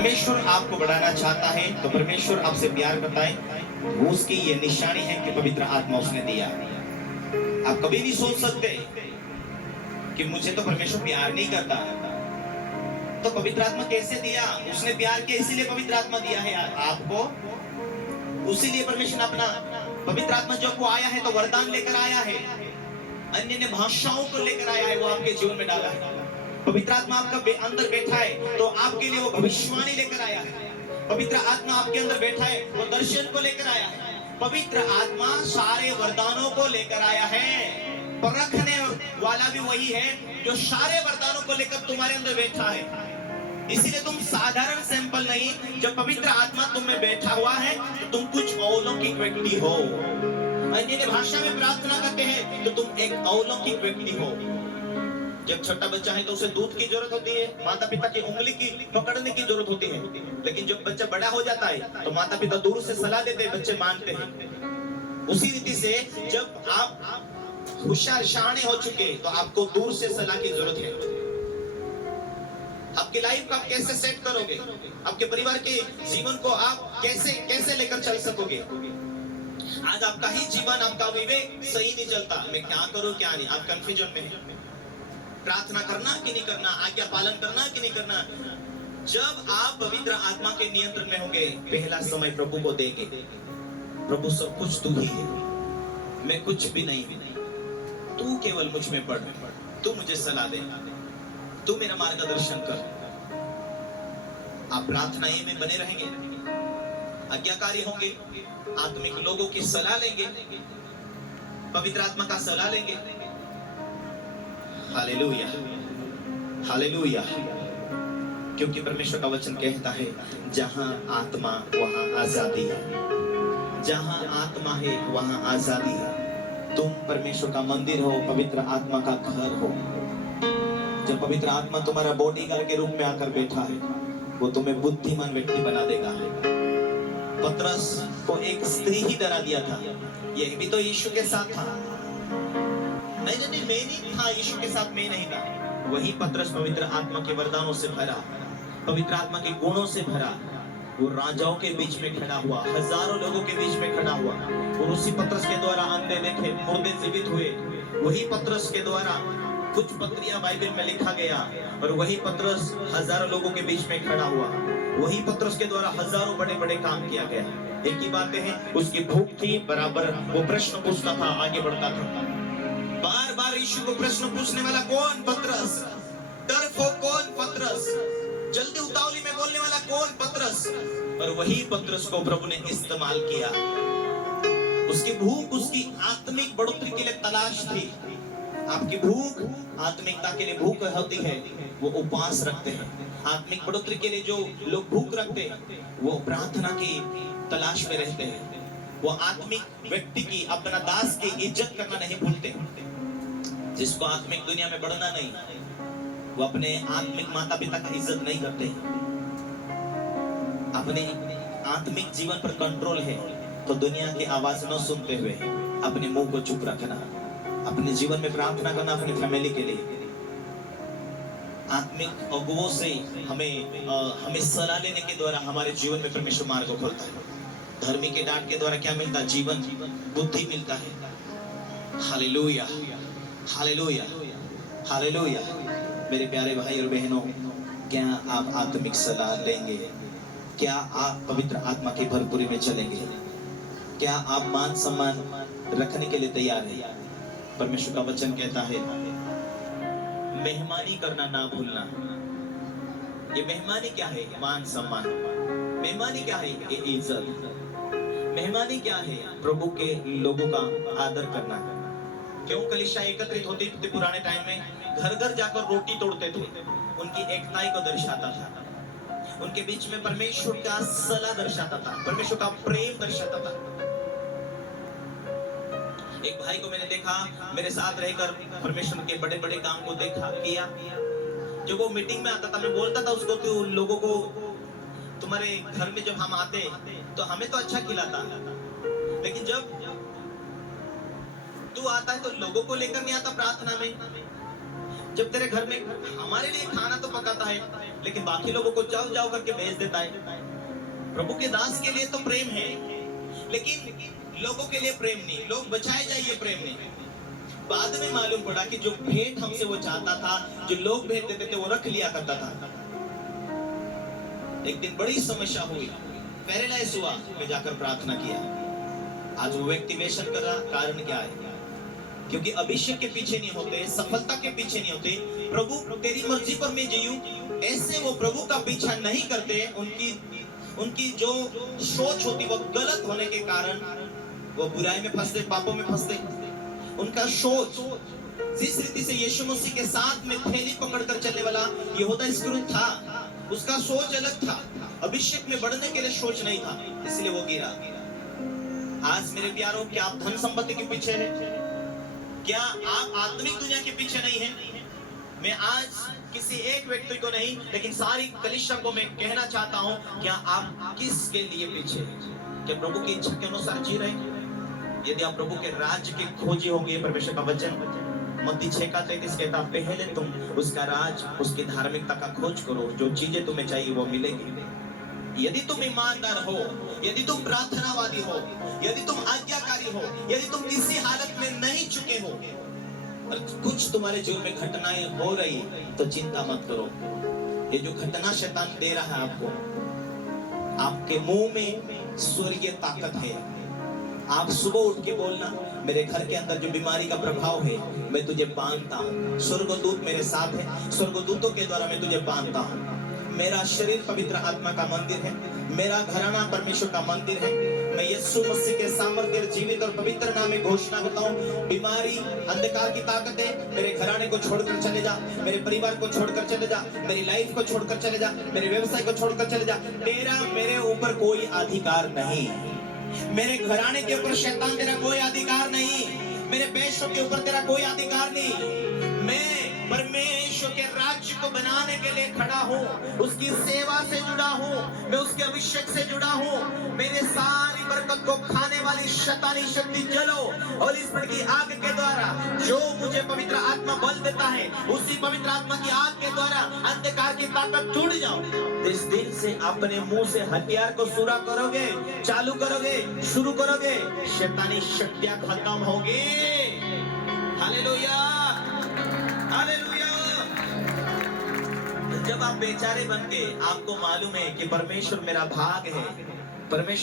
परमेश्वर आपको बढ़ाना चाहता है तो परमेश्वर आपसे प्यार करता है, वो उसकी ये निशानी है कि पवित्र आत्मा उसने दिया। आप कभी नहीं सोच सकते कि मुझे तो परमेश्वर प्यार नहीं करता, तो पवित्र आत्मा कैसे दिया? उसने प्यार किया इसीलिए पवित्र आत्मा दिया है आपको। उसीलिए परमेश्वर अपना पवित्र आत्मा जो आपको आया है तो वरदान लेकर आया है, अन्य भाषाओं को लेकर आया है, वो आपके जीवन में डाला है। पवित्र आत्मा आपका अंदर बैठा है तो आपके लिए वो भविष्यवाणी लेकर आया है। पवित्र आत्मा आपके अंदर बैठा है, वो दर्शन को लेकर आया है। पवित्र आत्मा सारे वरदानों को लेकर आया है। परखने वाला भी वही है जो सारे वरदानों को लेकर तुम्हारे अंदर बैठा है। इसीलिए तुम साधारण सैंपल नहीं, जब पवित्र आत्मा तुम में बैठा हुआ है तो तुम कुछ अलौकिक व्यक्ति हो। अन्य भाषा में प्रार्थना करते हैं तो तुम एक अलौकिक व्यक्ति हो। जब छोटा बच्चा है तो उसे दूध की जरूरत होती है, माता पिता की उंगली की पकड़ने की जरूरत होती है। लेकिन जब बच्चा बड़ा हो जाता है तो माता पिता दूर से सलाह देते हैं, बच्चे मानते हैं। उसी रीति से जब आप होशियार शाणे हो चुके तो आपको दूर से सलाह की जरूरत है। आपकी लाइफ को आप कैसे सेट करोगे, आपके परिवार के जीवन को आप कैसे कैसे लेकर चल सकोगे। आज आपका ही जीवन, आपका विवेक सही नहीं चलता, मैं क्या करूं क्या नहीं, आप कंफ्यूजन में हैं। प्रार्थना करना कि नहीं करना, आज्ञा पालन करना कि नहीं करना। जब आप पवित्र आत्मा के नियंत्रण में होंगे, पहला समय प्रभु को देंगे। प्रभु सब कुछ तू ही है, मैं कुछ भी नहीं, तू केवल मुझ में पढ़, तू मुझे सलाह दे, तू मेरा मार्गदर्शन कर। आप प्रार्थनाएं में बने रहेंगे, आज्ञाकारी होंगे, आत्मिक लोगों की सलाह लेंगे, पवित्र आत्मा का सलाह लेंगे। Hallelujah, hallelujah. क्योंकि परमेश्वर का वचन कहता है जहां आत्मा वहां आजादी है, जहां आत्मा है वहां आजादी है। तुम परमेश्वर का मंदिर हो, पवित्र आत्मा का घर हो। जब पवित्र आत्मा तुम्हारा बॉडीगार्ड के रूप में आकर बैठा है, वो तुम्हें बुद्धिमान व्यक्ति बना देगा। पतरस को एक स्त्री ही डरा दिया था, यह भी तो यीशु के साथ था। नहीं, मैं नहीं था, यीशु के साथ मैं नहीं था। वही पतरस पवित्र आत्मा के वरदानों से भरा, पवित्र आत्मा के गुणों से भरा, वो राजाओं के बीच में खड़ा हुआ, हजारों लोगों के बीच में खड़ा हुआ। और उसी पतरस के द्वारा अंधे देखे, मुर्दे जीवित हुए। वही पतरस के द्वारा कुछ पत्रियां बाइबल में लिखा गया, और वही पतरस हजारों लोगों के बीच में खड़ा हुआ। वही पतरस के द्वारा हजारों बड़े बड़े काम किया गया। एक ही बात है, उसकी भूख थी बराबर, वो प्रश्न पूछता था, आगे बढ़ता था। बार बार यीशु को प्रश्न पूछने वाला कौन? पतरस। डरपोक कौन? पतरस। जल्दी उतावली में बोलने वाला कौन? पतरस। और वही पतरस को प्रभु ने इस्तेमाल किया। उसकी भूख उसकी आत्मिक बढ़ोतरी के लिए तलाश थी। आपकी भूख आत्मिकता के लिए भूख होती है, वो उपवास रखते हैं। आत्मिक बढ़ोतरी के लिए जो लोग भूख रखते हैं वो प्रार्थना की तलाश में रहते हैं। वो आत्मिक व्यक्ति की, अपना दास की इज्जत करना नहीं भूलते। जिसको आत्मिक दुनिया में बढ़ना नहीं, वो अपने आत्मिक माता पिता का इज्जत नहीं करते। अपने आत्मिक जीवन पर कंट्रोल है तो दुनिया की आवाज न सुनते हुए अपने मुंह को चुप रखना, अपने जीवन में प्रार्थना करना अपनी फैमिली के लिए। आत्मिक अगुवों से हमें सलाह लेने के द्वारा हमारे जीवन में परमेश्वर मार्ग खोलता है। धर्मी के डांट के द्वारा क्या मिलता है? जीवन, बुद्धि मिलता है। Hallelujah, hallelujah, hallelujah. मेरे प्यारे भाई और बहनों, क्या आप आत्मिक सलाह लेंगे? क्या आप पवित्र आत्मा की भरपूरी में चलेंगे? क्या आप मान सम्मान रखने के लिए तैयार हैं? परमेश्वर का वचन कहता है मेहमानी करना ना भूलना। ये मेहमानी क्या है? मान सम्मान। मेहमानी क्या है? ये इज्जत। मेहमानी क्या है? प्रभु के लोगों का आदर करना। क्यों कलीसिया एकत्रित होती थी पुराने टाइम में? घर घर जाकर रोटी तोड़ते थे, उनकी एकताई को दर्शाता था। उनके बीच में परमेश्वर का सलाह दर्शाता था, परमेश्वर का प्रेम दर्शाता था। एक भाई को मैंने देखा, मेरे साथ रहकर परमेश्वर के बड़े बड़े काम को देखा किया। जब वो मीटिंग में आता था, मैं बोलता था उसको कि उन लोगों को, तुम्हारे घर में जब हम आते तो हमें तो अच्छा खिलाता, लेकिन जब तू आता है तो लोगों को लेकर नहीं आता प्रार्थना में। जब तेरे घर में हमारे लिए खाना तो पकाता है, लेकिन बाकी लोगों को जाओ जाओ करके भेज देता है। प्रभु के दास के लिए तो प्रेम है, लेकिन लोगों के लिए प्रेम नहीं, लोग बचाए जाइए प्रेम नहीं। बाद में मालूम पड़ा कि जो भेंट हमसे वो चाहता था, जो लोग भेंट देते थे, वो रख लिया करता था। एक दिन बड़ी समस्या हुई, पैरालाइज हुआ, मैं जाकर प्रार्थना किया। आज वो व्यक्ति वेशन कर रहा, कारण क्या है? क्योंकि अभिषेक के पीछे नहीं होते, सफलता के पीछे नहीं होते, प्रभु तेरी मर्जी पर मैं जीऊं, ऐसे वो प्रभु का पीछा नहीं करते। उनकी जो सोच होती वो गलत होने के कारण वो बुराई में फंसते, पापों में फंसते। उनका सोच जिस रीति से यीशु मसीह के साथ में थैली पकड़कर चलने वाला यहूदा इस्करियोत था, उसका सोच अलग था। अभिषेक में बढ़ने के लिए सोच नहीं था, इसलिए वो गिरा। आज मेरे प्यारों, क्या आप धन संपत्ति के पीछे हैं? क्या आप आत्मिक दुनिया के पीछे नहीं हैं? मैं आज किसी एक व्यक्ति को नहीं, लेकिन सारी कलीसिया को मैं कहना चाहता हूं, क्या आप किसके लिए पीछे हैं? क्या प्रभु की इच्छा के अनुसार जी रहे हैं? यदि आप प्रभु के राज्य के खोजी होंगे, परमेश्वर का वचन मत्ती 6:33 कहता, पहले तुम उसका राज, उसकी धार्मिकता का खोज करो, जो चीजें तुम्हें चाहिए वो मिलेगी। यदि तुम ईमानदार हो, यदि तुम प्रार्थनावादी हो, यदि तुम आज्ञाकारी हो, यदि तुम किसी हालत में नहीं चुके हो और कुछ तुम्हारे जीवन में घटनाएं हो रही, तो चिंता मत करो। ये जो घटना शैतान दे रहा है आपको, आपके मुंह में स्वर्गीय ताकत है। आप सुबह उठ के बोलना, मेरे घर के अंदर जो बीमारी का प्रभाव है मैं तुझे बांधता हूँ, स्वर्गदूत मेरे साथ है, स्वर्गदूतों के द्वारा मैं तुझे बांधता हूँ। मेरा शरीर पवित्र आत्मा का मंदिर है, मेरा घराना परमेश्वर का मंदिर है। मैं यीशु मसीह के सामर्थ्य, जीवित और पवित्र नाम में घोषणा करता हूँ, बीमारी, अंधकार की ताकतें मेरे घराने को छोड़कर चले जा, मेरे परिवार को छोड़कर चले जा, मेरी लाइफ को छोड़कर चले जा, मेरे व्यवसाय को छोड़कर चले जा। तेरा मेरे ऊपर कोई अधिकार नहीं, मेरे घराने के ऊपर शैतान तेरा कोई अधिकार नहीं, मेरे पेशों के ऊपर तेरा कोई अधिकार नहीं। मैं परमेश्वर के राज्य को बनाने के लिए खड़ा हूँ, उसकी सेवा से जुड़ा हूँ, मैं उसके अभिषेक से जुड़ा हूँ। मेरे सारी बरकत को खाने वाली शैतानी शक्ति जलो और ईश्वर की आग के द्वारा जो मुझे पवित्र आत्मा बल देता है, उसी पवित्र आत्मा की आग के द्वारा अंधकार की ताकत टूट जाओ। इस दिन से अपने मुंह से हथियार को सुरा करोगे, चालू करोगे, शुरू करोगे, शैतानी शक्तियां खत्म होगी। Hallelujah, hallelujah. जब आप बेचारे बन के आपको मालूम है कि परमेश्वर मेरा भाग है, परमेश्वर